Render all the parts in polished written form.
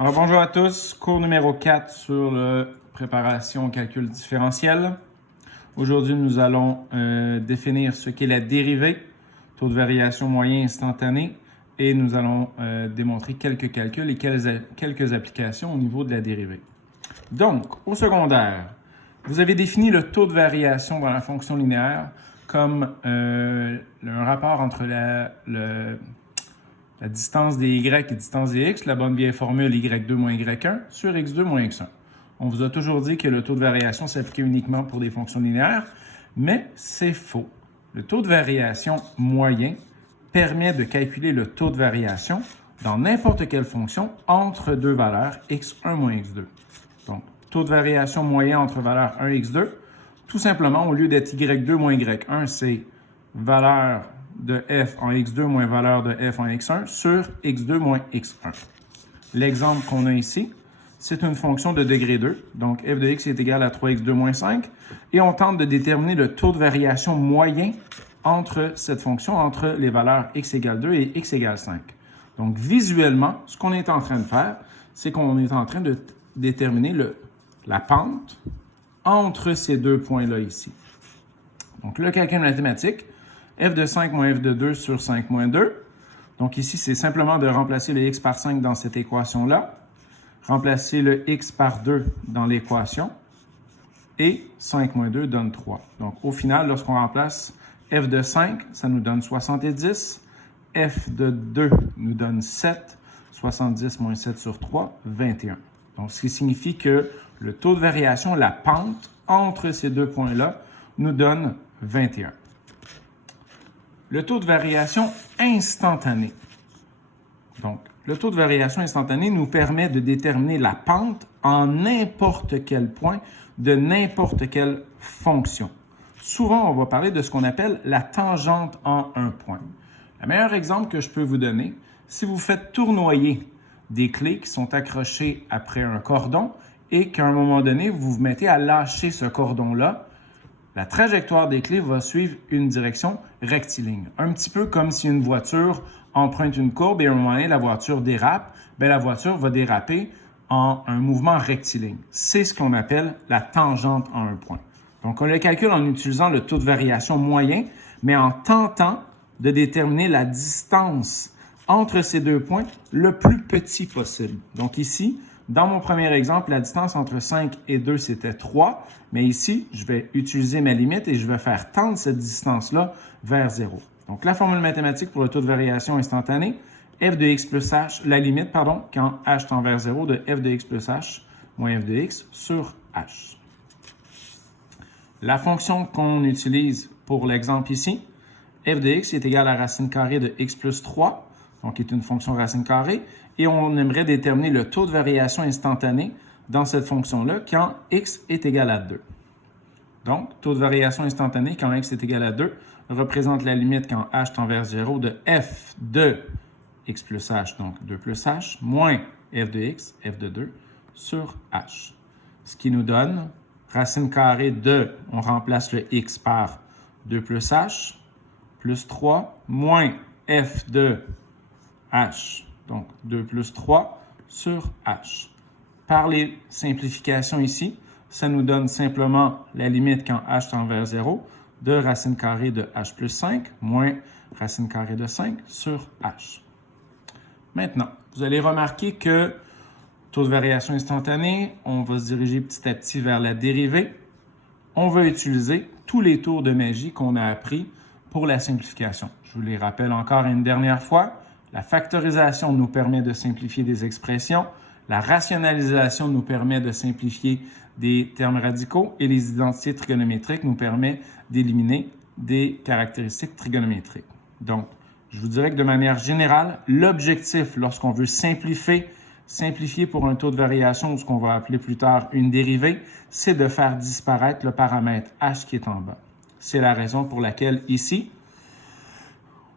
Alors bonjour à tous, cours numéro 4 sur la préparation au calcul différentiel. Aujourd'hui, nous allons définir ce qu'est la dérivée, taux de variation moyen instantané, et nous allons démontrer quelques calculs et quelques applications au niveau de la dérivée. Donc, au secondaire, vous avez défini le taux de variation dans la fonction linéaire comme un rapport entre la distance des y et la distance des x, la bonne vieille formule y2 moins y1 sur x2 moins x1. On vous a toujours dit que le taux de variation s'appliquait uniquement pour des fonctions linéaires, mais c'est faux. Le taux de variation moyen permet de calculer le taux de variation dans n'importe quelle fonction entre deux valeurs x1 moins x2. Donc, taux de variation moyen entre valeurs 1 et x2, tout simplement, au lieu d'être y2 moins y1, c'est valeur de f en x2 moins valeur de f en x1 sur x2 moins x1. L'exemple qu'on a ici, c'est une fonction de degré 2. Donc, f de x est égal à 3x2 moins 5. Et on tente de déterminer le taux de variation moyen entre cette fonction, entre les valeurs x égale 2 et x égale 5. Donc, visuellement, ce qu'on est en train de faire, c'est qu'on est en train de déterminer la pente entre ces deux points-là ici. Donc, le calcul mathématique, f de 5 moins f de 2 sur 5 moins 2. Donc ici, c'est simplement de remplacer le x par 5 dans cette équation-là, remplacer le x par 2 dans l'équation, et 5 moins 2 donne 3. Donc au final, lorsqu'on remplace f de 5, ça nous donne 70, f de 2 nous donne 7, 70 moins 7 sur 3, 21. Donc ce qui signifie que le taux de variation, la pente entre ces deux points-là, nous donne 21. Le taux de variation instantané. Donc, le taux de variation instantané nous permet de déterminer la pente en n'importe quel point de n'importe quelle fonction. Souvent, on va parler de ce qu'on appelle la tangente en un point. Le meilleur exemple que je peux vous donner, si vous faites tournoyer des clés qui sont accrochées après un cordon et qu'à un moment donné, vous vous mettez à lâcher ce cordon-là, la trajectoire des clés va suivre une direction rectiligne. Un petit peu comme si une voiture emprunte une courbe et à un moment donné, la voiture dérape, bien, la voiture va déraper en un mouvement rectiligne. C'est ce qu'on appelle la tangente en un point. Donc, on le calcule en utilisant le taux de variation moyen, mais en tentant de déterminer la distance entre ces deux points le plus petit possible. Donc ici, dans mon premier exemple, la distance entre 5 et 2, c'était 3. Mais ici, je vais utiliser ma limite et je vais faire tendre cette distance-là vers 0. Donc, la formule mathématique pour le taux de variation instantané, f de x plus h, la limite, pardon, quand h tend vers 0, de f de x plus h moins f de x sur h. La fonction qu'on utilise pour l'exemple ici, f de x est égal à racine carrée de x plus 3, donc qui est une fonction racine carrée, et on aimerait déterminer le taux de variation instantané dans cette fonction-là quand x est égal à 2. Donc, taux de variation instantané quand x est égal à 2 représente la limite quand h tend vers 0 de f de x plus h, donc 2 plus h, moins f de x, f de 2, sur h. Ce qui nous donne racine carrée de, on remplace le x par 2 plus h, plus 3, moins f de h, donc 2 plus 3 sur h. Par les simplifications ici, ça nous donne simplement la limite quand h tend vers 0 de racine carrée de h plus 5 moins racine carrée de 5 sur h. Maintenant, vous allez remarquer que taux de variation instantané, on va se diriger petit à petit vers la dérivée. On va utiliser tous les tours de magie qu'on a appris pour la simplification. Je vous les rappelle encore une dernière fois. La factorisation nous permet de simplifier des expressions. La rationalisation nous permet de simplifier des termes radicaux et les identités trigonométriques nous permettent d'éliminer des caractéristiques trigonométriques. Donc, je vous dirais que de manière générale, l'objectif lorsqu'on veut simplifier pour un taux de variation ou ce qu'on va appeler plus tard une dérivée, c'est de faire disparaître le paramètre h qui est en bas. C'est la raison pour laquelle ici,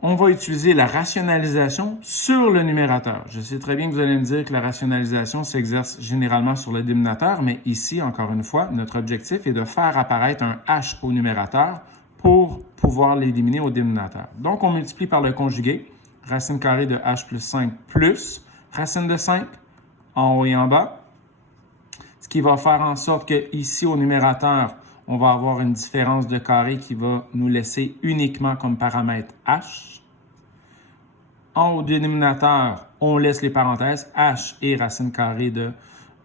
on va utiliser la rationalisation sur le numérateur. Je sais très bien que vous allez me dire que la rationalisation s'exerce généralement sur le dénominateur, mais ici, encore une fois, notre objectif est de faire apparaître un h au numérateur pour pouvoir l'éliminer au dénominateur. Donc, on multiplie par le conjugué, racine carrée de h plus 5 plus racine de 5 en haut et en bas. Ce qui va faire en sorte que ici au numérateur, on va avoir une différence de carré qui va nous laisser uniquement comme paramètre h. En haut du dénominateur, on laisse les parenthèses h et racine carrée de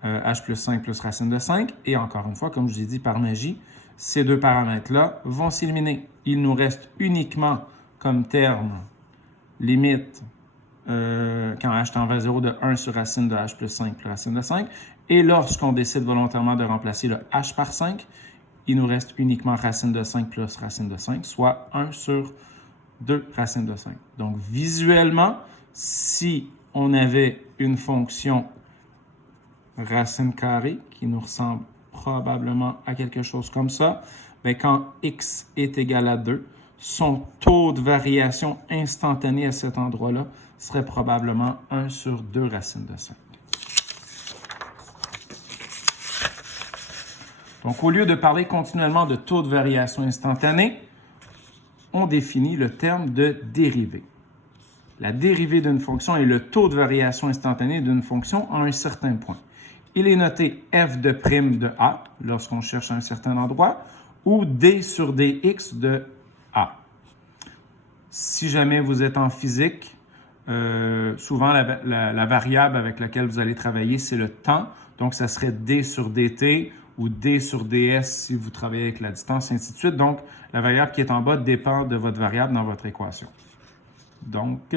h plus 5 plus racine de 5. Et encore une fois, comme je vous ai dit par magie, ces deux paramètres-là vont s'éliminer. Il nous reste uniquement comme terme limite quand h tend vers 0 de 1 sur racine de h plus 5 plus racine de 5. Et lorsqu'on décide volontairement de remplacer le h par 5, il nous reste uniquement racine de 5 plus racine de 5, soit 1 sur 2 racine de 5. Donc, visuellement, si on avait une fonction racine carrée qui nous ressemble probablement à quelque chose comme ça, bien, quand x est égal à 2, son taux de variation instantanée à cet endroit-là serait probablement 1 sur 2 racine de 5. Donc, au lieu de parler continuellement de taux de variation instantanée, on définit le terme de dérivée. La dérivée d'une fonction est le taux de variation instantanée d'une fonction à un certain point. Il est noté f de prime de a lorsqu'on cherche à un certain endroit ou d sur dx de a. Si jamais vous êtes en physique, souvent la variable avec laquelle vous allez travailler, c'est le temps. Donc, ça serait d sur dt ou d sur ds si vous travaillez avec la distance, et ainsi de suite. Donc, la variable qui est en bas dépend de votre variable dans votre équation. Donc,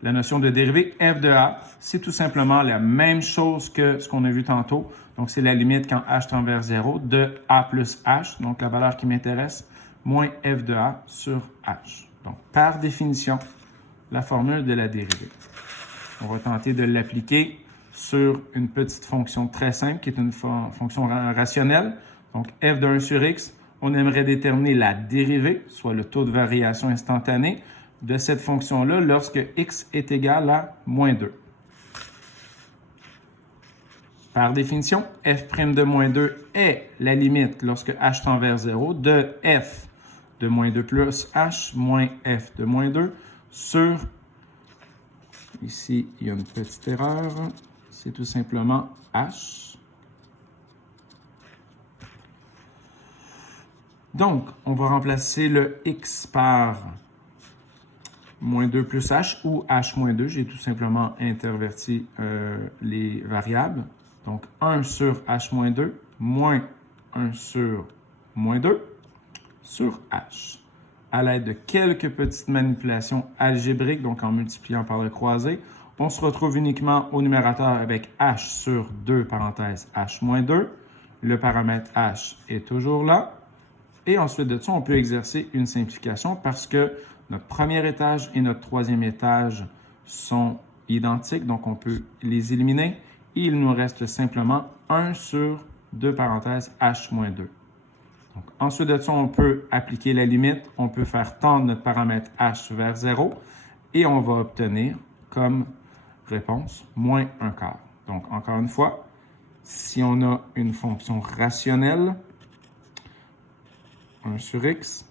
la notion de dérivée f de a, c'est tout simplement la même chose que ce qu'on a vu tantôt. Donc, c'est la limite quand h tend vers 0 de a plus h, donc la valeur qui m'intéresse, moins f de a sur h. Donc, par définition, la formule de la dérivée. On va tenter de l'appliquer sur une petite fonction très simple qui est une fonction rationnelle. Donc, f de 1 sur x, on aimerait déterminer la dérivée, soit le taux de variation instantané, de cette fonction-là lorsque x est égal à moins 2. Par définition, f' de moins 2 est la limite lorsque h tend vers 0 de f de moins 2 plus h moins f de moins 2 sur, ici il y a une petite erreur, c'est tout simplement h. Donc, on va remplacer le x par moins 2 plus h ou h moins 2. J'ai tout simplement interverti les variables. Donc, 1 sur h moins 2 moins 1 sur moins 2 sur h. À l'aide de quelques petites manipulations algébriques, donc en multipliant par le croisé, on se retrouve uniquement au numérateur avec h sur 2 parenthèses h moins 2. Le paramètre h est toujours là. Et ensuite de ça, on peut exercer une simplification parce que notre premier étage et notre troisième étage sont identiques, donc on peut les éliminer. Et il nous reste simplement 1 sur 2 parenthèses h moins 2. Donc, ensuite de ça, on peut appliquer la limite, on peut faire tendre notre paramètre h vers 0 et on va obtenir comme réponse moins 1 quart. Donc, encore une fois, si on a une fonction rationnelle, 1 sur x,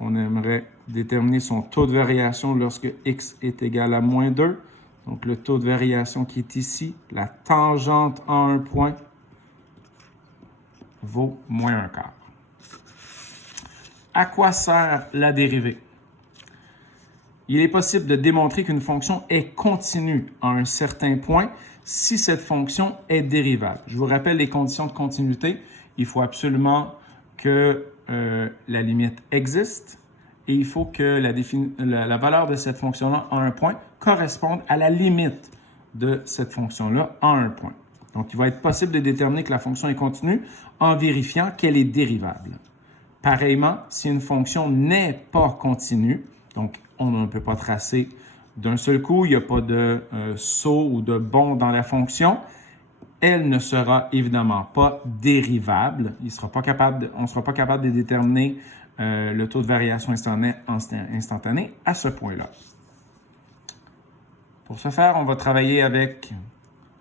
on aimerait déterminer son taux de variation lorsque x est égal à moins 2. Donc, le taux de variation qui est ici, la tangente en un point, vaut moins 1 quart. À quoi sert la dérivée? Il est possible de démontrer qu'une fonction est continue à un certain point si cette fonction est dérivable. Je vous rappelle les conditions de continuité. Il faut absolument que la limite existe et il faut que la valeur de cette fonction-là à un point corresponde à la limite de cette fonction-là à un point. Donc, il va être possible de déterminer que la fonction est continue en vérifiant qu'elle est dérivable. Pareillement, si une fonction n'est pas continue, donc on ne peut pas tracer d'un seul coup, il n'y a pas de saut ou de bond dans la fonction, elle ne sera évidemment pas dérivable. On ne sera pas capable de déterminer le taux de variation instantané à ce point-là. Pour ce faire, on va travailler avec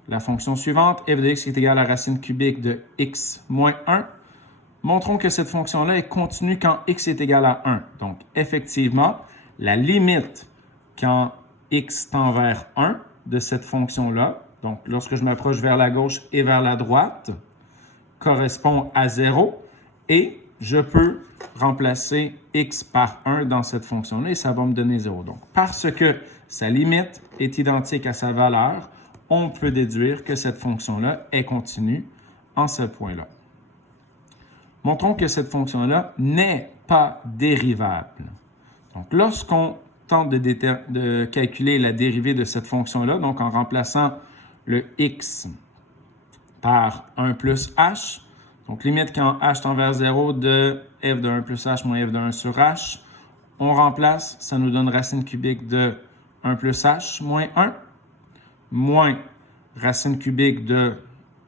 la fonction suivante, f de x est égal à la racine cubique de x moins 1. Montrons que cette fonction-là est continue quand x est égal à 1. Donc, effectivement, la limite quand x tend vers 1 de cette fonction-là donc lorsque je m'approche vers la gauche et vers la droite, correspond à 0 et je peux remplacer x par 1 dans cette fonction-là et ça va me donner 0. Donc, parce que sa limite est identique à sa valeur, on peut déduire que cette fonction-là est continue en ce point-là. Montrons que cette fonction-là n'est pas dérivable. Donc, lorsqu'on tente de calculer la dérivée de cette fonction-là, donc en remplaçant le x par 1 plus h, donc limite quand h tend vers 0 de f de 1 plus h moins f de 1 sur h, on remplace, ça nous donne racine cubique de 1 plus h moins 1, moins racine cubique de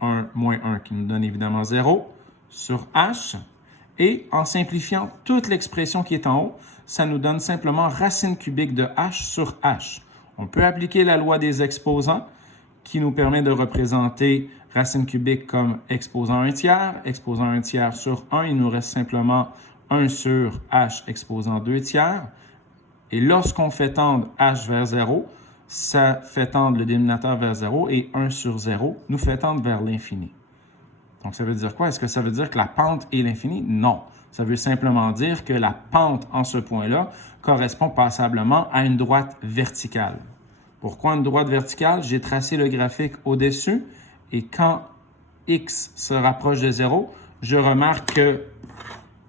1 moins 1 qui nous donne évidemment 0 sur h. Et en simplifiant toute l'expression qui est en haut, ça nous donne simplement racine cubique de h sur h. On peut appliquer la loi des exposants qui nous permet de représenter racine cubique comme exposant 1 tiers. Exposant 1 tiers sur 1, il nous reste simplement 1 sur h exposant 2 tiers. Et lorsqu'on fait tendre h vers 0, ça fait tendre le dénominateur vers 0 et 1 sur 0 nous fait tendre vers l'infini. Donc, ça veut dire quoi? Est-ce que ça veut dire que la pente est l'infini? Non. Ça veut simplement dire que la pente en ce point-là correspond passablement à une droite verticale. Pourquoi une droite verticale? J'ai tracé le graphique au-dessus et quand x se rapproche de 0, je remarque que,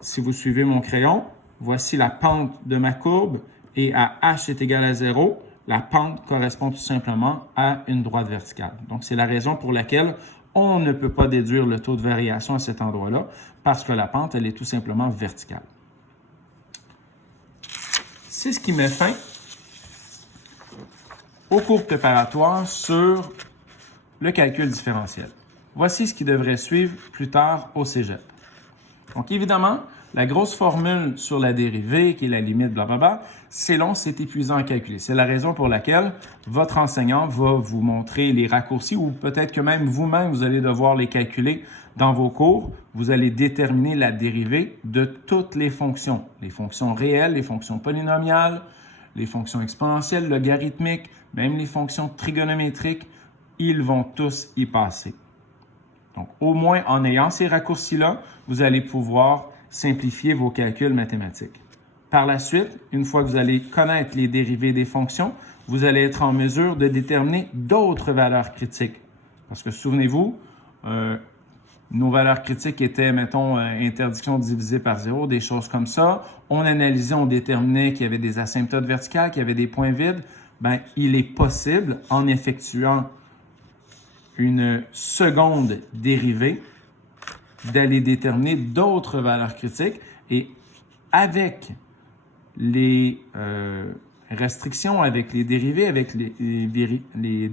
si vous suivez mon crayon, voici la pente de ma courbe et à h est égal à 0, la pente correspond tout simplement à une droite verticale. Donc, c'est la raison pour laquelle on ne peut pas déduire le taux de variation à cet endroit-là parce que la pente, elle est tout simplement verticale. C'est ce qui met fin au cours préparatoire sur le calcul différentiel. Voici ce qui devrait suivre plus tard au cégep. Donc, évidemment, la grosse formule sur la dérivée, qui est la limite, blablabla, c'est long, c'est épuisant à calculer. C'est la raison pour laquelle votre enseignant va vous montrer les raccourcis ou peut-être que même vous-même, vous allez devoir les calculer dans vos cours. Vous allez déterminer la dérivée de toutes les fonctions réelles, les fonctions polynomiales, les fonctions exponentielles, logarithmiques, même les fonctions trigonométriques, ils vont tous y passer. Donc, au moins en ayant ces raccourcis-là, vous allez pouvoir simplifier vos calculs mathématiques. Par la suite, une fois que vous allez connaître les dérivées des fonctions, vous allez être en mesure de déterminer d'autres valeurs critiques. Parce que souvenez-vous, nos valeurs critiques étaient, mettons, interdiction divisée par 0, des choses comme ça. On analysait, on déterminait qu'il y avait des asymptotes verticales, qu'il y avait des points vides. Bien, il est possible, en effectuant une seconde dérivée, d'aller déterminer d'autres valeurs critiques et avec les restrictions, avec les dérivés, avec les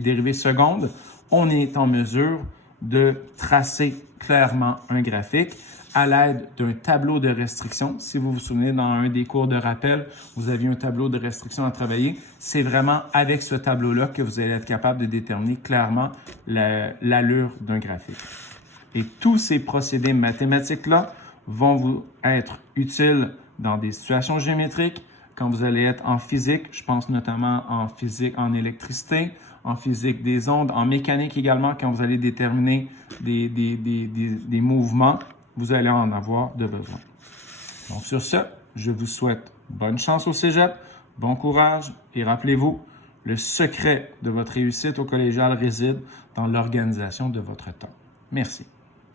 dérivées secondes, on est en mesure de tracer clairement un graphique à l'aide d'un tableau de restriction. Si vous vous souvenez, dans un des cours de rappel, vous aviez un tableau de restriction à travailler. C'est vraiment avec ce tableau-là que vous allez être capable de déterminer clairement l'allure d'un graphique. Et tous ces procédés mathématiques-là vont vous être utiles dans des situations géométriques, quand vous allez être en physique, je pense notamment en physique, en électricité, en physique des ondes, en mécanique également, quand vous allez déterminer des mouvements, vous allez en avoir de besoin. Donc sur ce, je vous souhaite bonne chance au cégep, bon courage et rappelez-vous, le secret de votre réussite au collégial réside dans l'organisation de votre temps. Merci.